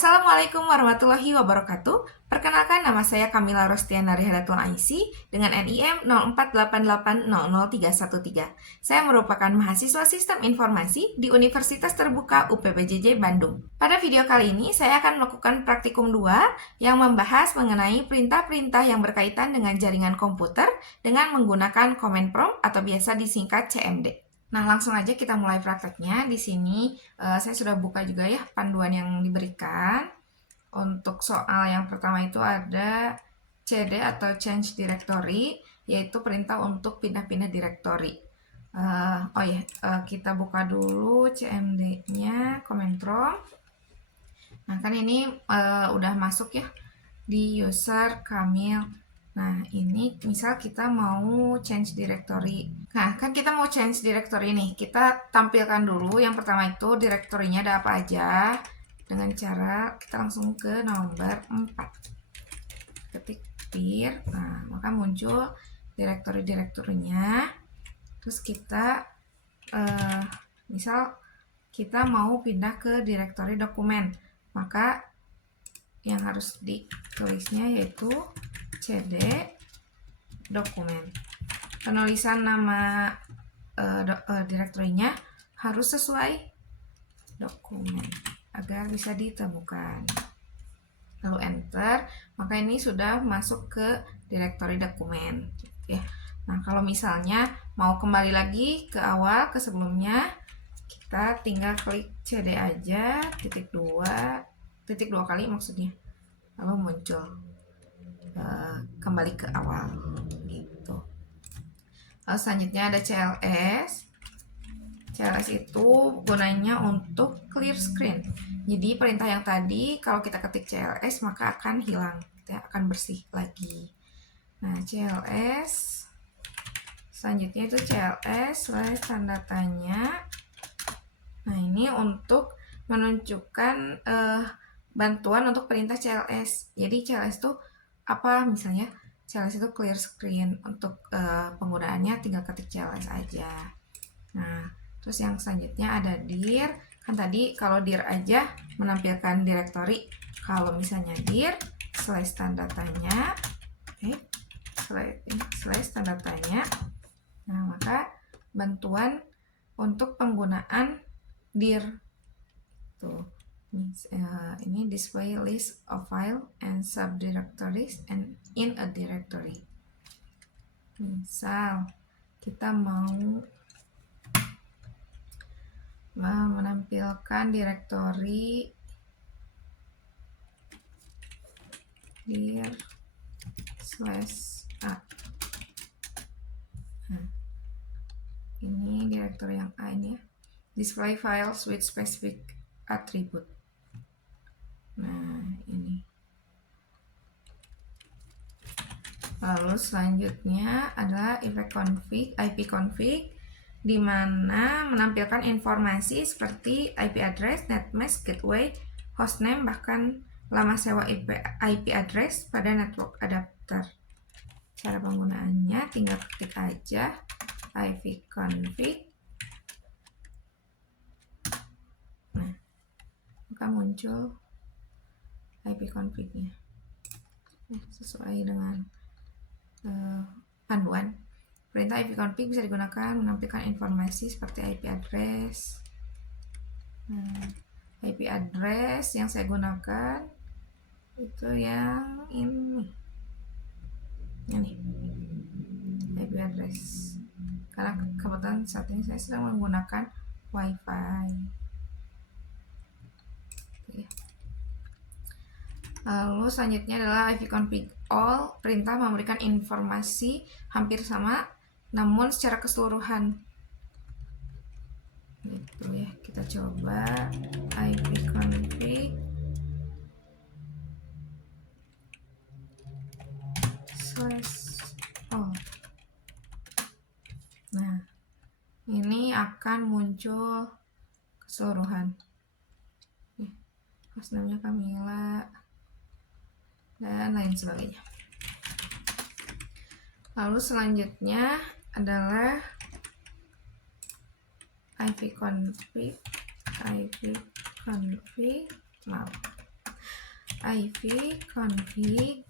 Assalamualaikum warahmatullahi wabarakatuh. Perkenalkan, nama saya Kamila Rostiana Rihadatul Aisy dengan NIM 0488000313. Saya merupakan mahasiswa Sistem Informasi di Universitas Terbuka UPPJJ Bandung. Pada video kali ini saya akan melakukan praktikum 2 yang membahas mengenai perintah-perintah yang berkaitan dengan jaringan komputer dengan menggunakan command prompt atau biasa disingkat CMD. Nah, langsung aja kita mulai prakteknya. Di sini saya sudah buka juga ya panduan yang diberikan. Untuk soal yang pertama itu ada CD atau change directory, yaitu perintah untuk pindah-pindah directory. Kita buka dulu CMD-nya, command prompt. Nah, kan ini udah masuk ya di user Kamil. Nah, ini misal kita mau change directory. Nah, kan kita mau change directory nih. Kita tampilkan dulu yang pertama itu direktorinya ada apa aja. Dengan cara kita langsung ke nomor 4. Ketik dir. Nah, maka muncul direktori-direktorinya. Terus kita misal kita mau pindah ke direktori dokumen. Maka yang harus ditulisnya yaitu CD dokumen. Penulisan nama direktorinya harus sesuai dokumen agar bisa ditemukan. Lalu enter, maka ini sudah masuk ke direktori dokumen ya. Nah, kalau misalnya mau kembali lagi ke awal, ke sebelumnya, kita tinggal klik CD aja, titik dua kali maksudnya, lalu muncul kembali ke awal gitu. Lalu selanjutnya ada CLS. CLS itu gunanya untuk clear screen. Jadi perintah yang tadi kalau kita ketik CLS maka akan hilang, akan bersih lagi. Nah, CLS selanjutnya itu CLS tanda tanya. Nah, ini untuk menunjukkan bantuan untuk perintah CLS. Jadi CLS itu apa, misalnya CLS itu clear screen. Untuk penggunaannya tinggal ketik CLS aja. Nah, terus yang selanjutnya ada dir. Kan tadi kalau dir aja menampilkan direktori. Kalau misalnya dir slash tanda tanya, slash tanda tanya, nah maka bantuan untuk penggunaan dir tuh. Ini display list of file and subdirectories and in a directory. Misal kita mau menampilkan direktori dir slash a. Nah, ini direktori yang A ini ya. Display files with specific attribute. Nah, ini. Lalu selanjutnya adalah IP config, di mana menampilkan informasi seperti IP address, netmask, gateway, hostname, bahkan lama sewa IP address pada network adapter. Cara penggunaannya tinggal ketik aja IP config. Nah, maka muncul IP config-nya sesuai dengan panduan. Perintah IP config bisa digunakan menampilkan informasi seperti IP address. Nah, IP address yang saya gunakan itu yang ini IP address, karena kebetulan saat ini saya sedang menggunakan WiFi. Lalu selanjutnya adalah IP config all. Perintah memberikan informasi hampir sama namun secara keseluruhan gitu ya. Kita coba IP config /all. Nah, ini akan muncul keseluruhan ya. Namanya Kamila dan lain sebagainya. Lalu selanjutnya adalah IP config ipconfig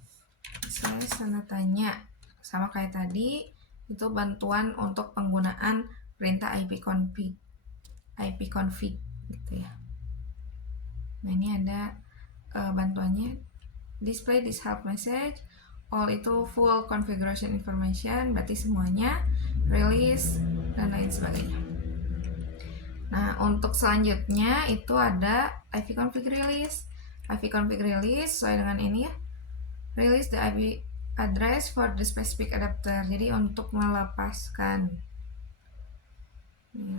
tanda tanya, sama kayak tadi, itu bantuan untuk penggunaan perintah ipconfig gitu ya. Nah, ini ada bantuannya. Display this help message, all itu full configuration information, berarti semuanya, release, dan lain sebagainya. Nah, untuk selanjutnya itu ada ipconfig release. ipconfig release sesuai dengan ini ya. Release the IP address for the specific adapter. Jadi untuk melepaskan.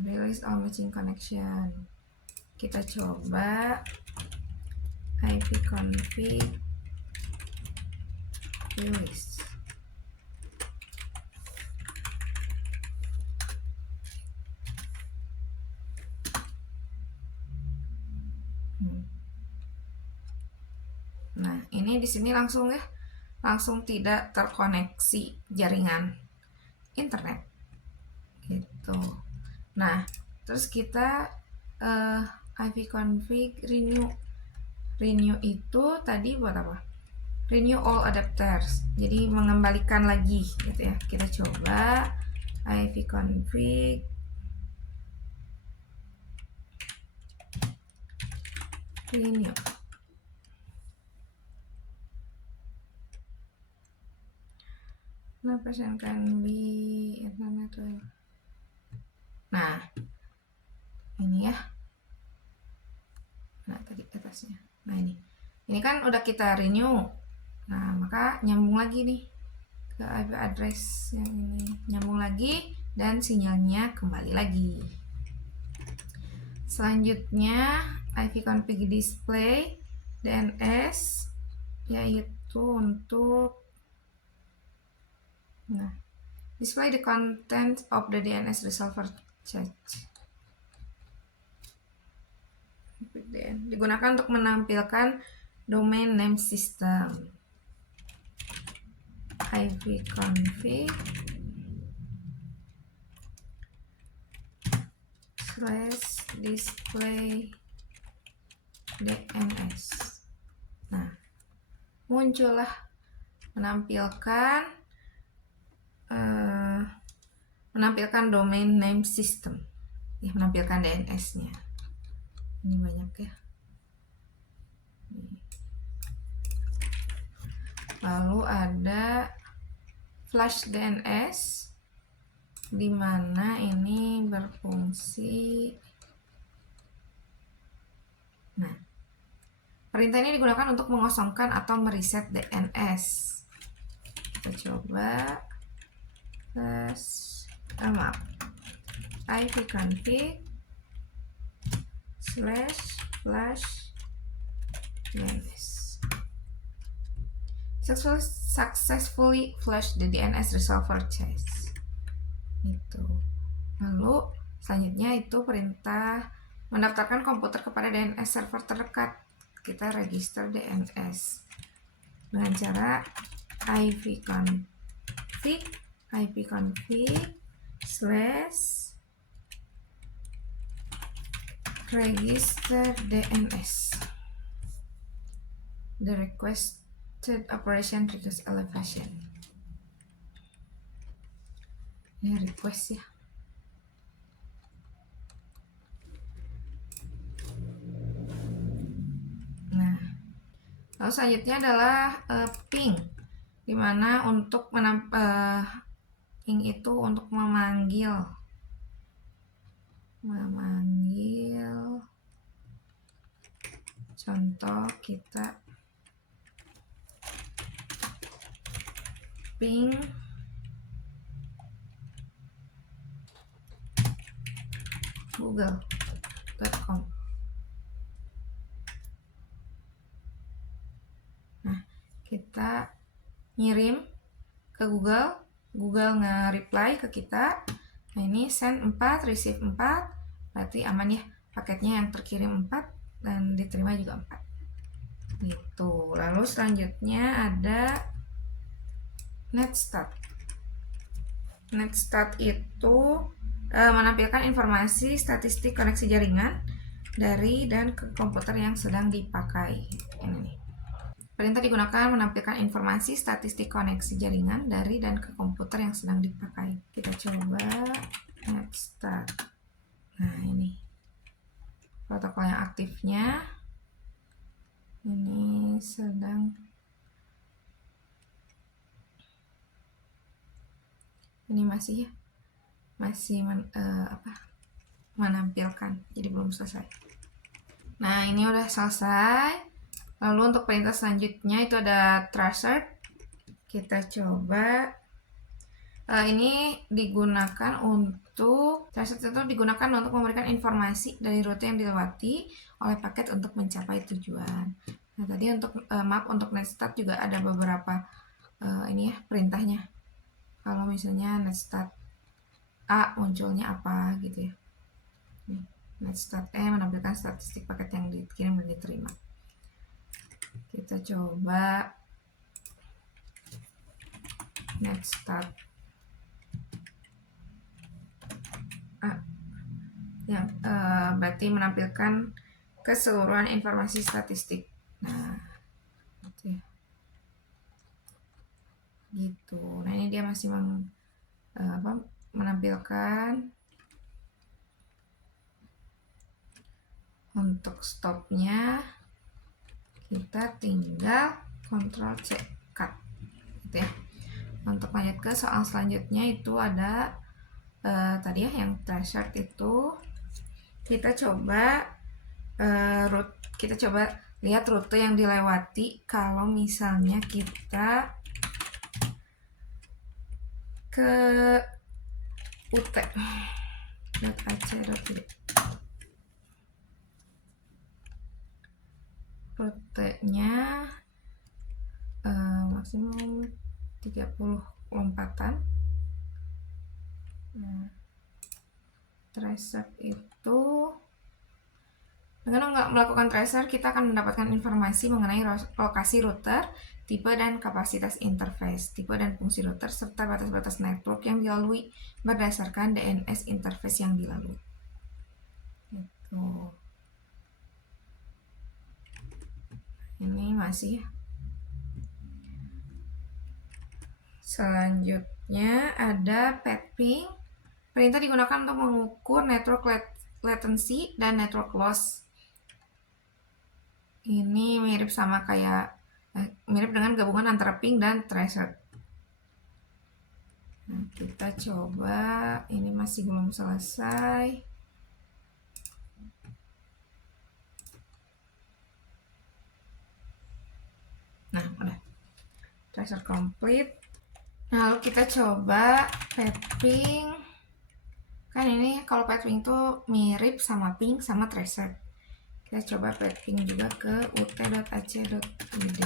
Release all matching connection. Kita coba ipconfig release. Nah, ini di sini langsung tidak terkoneksi jaringan internet gitu. Nah, terus kita ipconfig renew itu tadi buat apa? Renew all adapters, jadi mengembalikan lagi gitu ya. Kita coba ipconfig renew. Person can be nah ini ya. Nah, tadi atasnya. Nah, ini kan udah kita renew. Nah, maka nyambung lagi nih ke IP address yang ini, nyambung lagi dan sinyalnya kembali lagi. Selanjutnya ipconfig display DNS, yaitu untuk display the content of the DNS resolver chat. Digunakan untuk menampilkan domain name system. ipconfig /display DNS. Nah, muncullah menampilkan domain name system ya, menampilkan DNS-nya. Ini banyak ya. Lalu ada flash DNS, di mana ini berfungsi. Nah, perintah ini digunakan untuk mengosongkan atau mereset DNS. Kita coba ipconfig /flash DNS. Successfully flash the DNS resolver chase. Itu. Lalu selanjutnya itu perintah mendaftarkan komputer kepada DNS server terdekat. Kita register DNS dengan cara ipconfig /register DNS. The requested operation request elevation. Ini request ya. Nah, lalu selanjutnya adalah ping, dimana untuk ping itu untuk memanggil contoh kita ping google.com. Nah, kita ngirim ke Google nge-reply ke kita. Nah, ini send 4, receive 4, berarti aman ya, paketnya yang terkirim 4 dan diterima juga 4 gitu. Lalu selanjutnya ada netstat itu menampilkan informasi statistik koneksi jaringan dari dan ke komputer yang sedang dipakai. Ini nih. Perintah digunakan menampilkan informasi statistik koneksi jaringan dari dan ke komputer yang sedang dipakai. Kita coba netstart. Nah, ini protokol yang aktifnya. Ini sedang ini masih menampilkan, jadi belum selesai. Nah, ini udah selesai. Lalu untuk perintah selanjutnya itu ada tracer. Kita coba. Ini digunakan untuk tracer itu digunakan untuk memberikan informasi dari rute yang dilewati oleh paket untuk mencapai tujuan. Nah, tadi untuk map untuk netstart juga ada beberapa ini ya perintahnya. Kalau misalnya netstart A munculnya apa gitu ya. Nih, netstart E menampilkan statistik paket yang dikirim dan diterima. Kita coba netstart A yang berarti menampilkan keseluruhan informasi statistik. Nah, gitu. Nah, ini dia masih menampilkan. Untuk stopnya kita tinggal Ctrl C cut gitu ya. Untuk lanjut ke soal selanjutnya itu ada tadi ya yang tracer itu kita coba lihat rute yang dilewati kalau misalnya kita ke ut.ac.id. Rutenya maksimum 30 lompatan. Nah, tracer itu dengan melakukan tracer kita akan mendapatkan informasi mengenai lokasi router, tipe dan kapasitas interface, tipe dan fungsi router, serta batas-batas network yang dilalui berdasarkan DNS interface yang dilalui. Gitu. Ini masih. Selanjutnya ada pathing. Perintah digunakan untuk mengukur network latency dan network loss. Ini mirip dengan gabungan antara ping dan tracer. Nah, kita coba, ini masih belum selesai. Nah, udah. Tracer complete. Nah, lalu kita coba pathing. Kan ini kalau pathing tuh mirip sama ping sama tracer. Kita coba pathing juga ke ut.ac.id.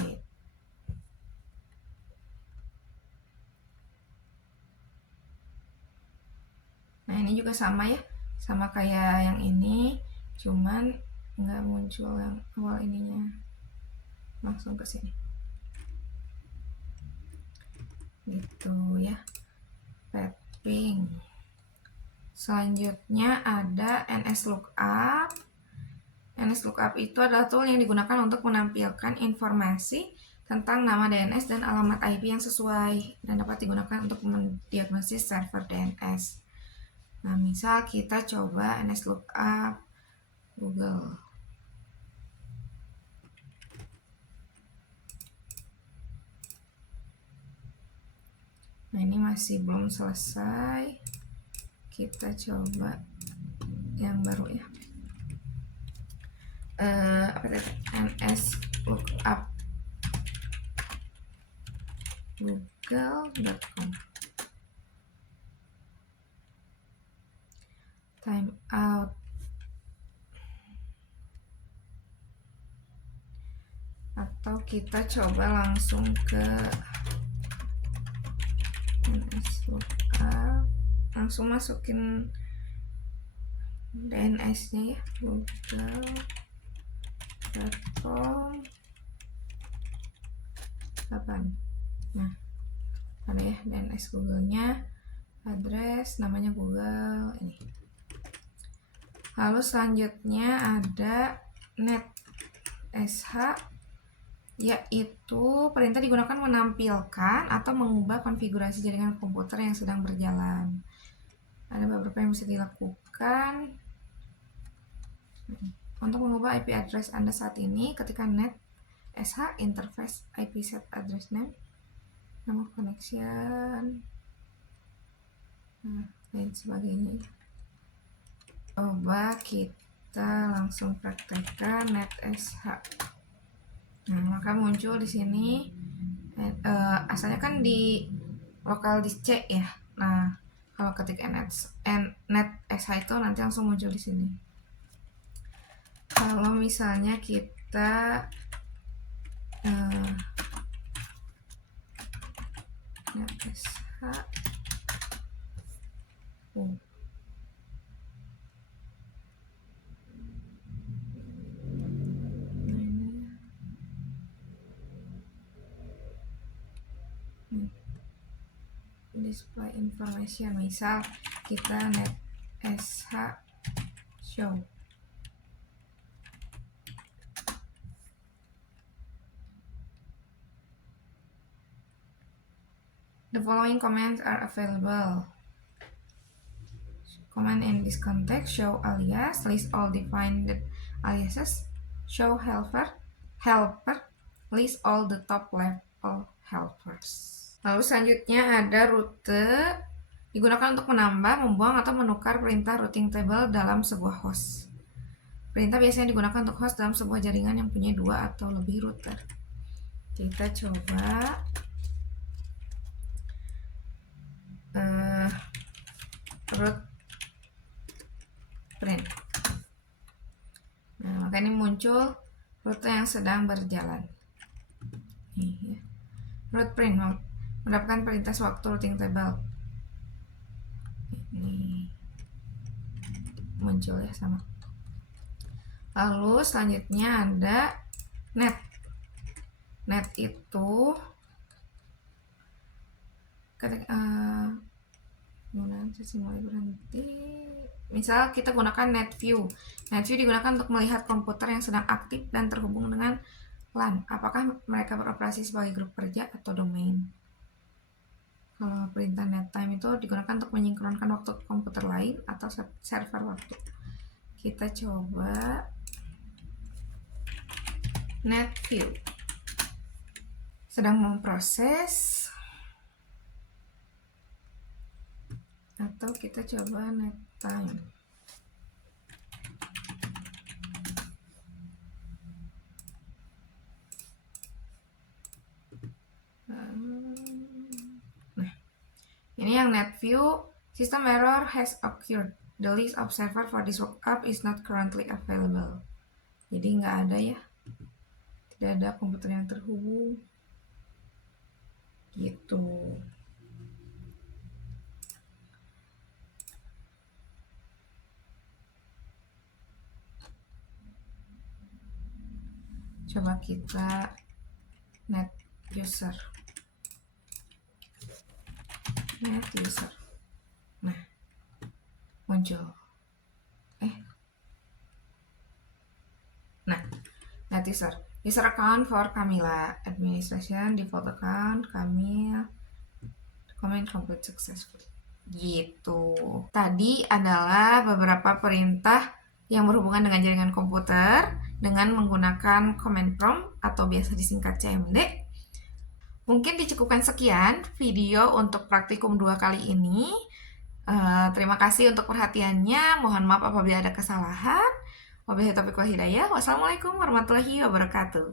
Nah, ini juga sama ya, sama kayak yang ini, cuman nggak muncul yang awal ininya, langsung ke sini. Gitu ya, pathing. Selanjutnya ada NSLOOKUP. NSLOOKUP itu adalah tool yang digunakan untuk menampilkan informasi tentang nama DNS dan alamat IP yang sesuai dan dapat digunakan untuk mendiagnosis server DNS. Nah, misal kita coba NSLOOKUP Google. Nah, ini masih belum selesai. Kita coba yang baru ya. NSLOOKUP google.com. Timeout. Atau kita coba langsung ke NSLOOKUP, langsung masukin DNS-nya ya, google.com 8. Nah, ada ya DNS Google-nya, address, namanya Google ini. Lalu selanjutnya ada netsh yaitu perintah digunakan menampilkan atau mengubah konfigurasi jaringan komputer yang sedang berjalan. Ada beberapa yang bisa dilakukan. Untuk mengubah IP address Anda saat ini, ketika net SH interface IP set address name, nama connection, lain sebagainya. Coba kita langsung praktekkan net SH. Nah, maka muncul di sini asalnya kan di lokal disk C ya. Nah, kalau ketik net SH itu nanti langsung muncul di sini. Kalau misalnya kita net SH display information, misal kita net SH show. The following commands are available. Command in this context: show alias, list all defined aliases, show helper, list all the top level helpers. Lalu selanjutnya ada rute, digunakan untuk menambah, membuang, atau menukar perintah routing table dalam sebuah host. Perintah biasanya digunakan untuk host dalam sebuah jaringan yang punya 2 atau lebih router. Kita coba root print. Nah, maka ini muncul rute yang sedang berjalan. Nih, ya. Root print mendapatkan perintah sewaktu routing table. Ini muncul ya sama. Lalu selanjutnya ada net. Net itu ketika sesi mulai berhenti. Misal kita gunakan net view. Net view digunakan untuk melihat komputer yang sedang aktif dan terhubung dengan LAN. Apakah mereka beroperasi sebagai grup kerja atau domain? Kalau perintah net time itu digunakan untuk menyinkronkan waktu komputer lain atau server waktu. Kita coba net view. Sedang memproses. Atau kita coba net time. Nah, ini yang net view. System error has occurred. The list of server for this workup is not currently available. Jadi nggak ada ya, tidak ada komputer yang terhubung. Gitu. Coba kita net user. Net user. Nah, muncul. Nah, net user. User account for Camilla. Administration, default account, Camille. Comment complete successfully. Gitu. Tadi adalah beberapa perintah yang berhubungan dengan jaringan komputer dengan menggunakan command prompt atau biasa disingkat CMD. Mungkin dicukupkan sekian video untuk praktikum 2 kali ini. Terima kasih untuk perhatiannya. Mohon maaf apabila ada kesalahan. Wabillahi taufiq wal hidayah. Wassalamualaikum warahmatullahi wabarakatuh.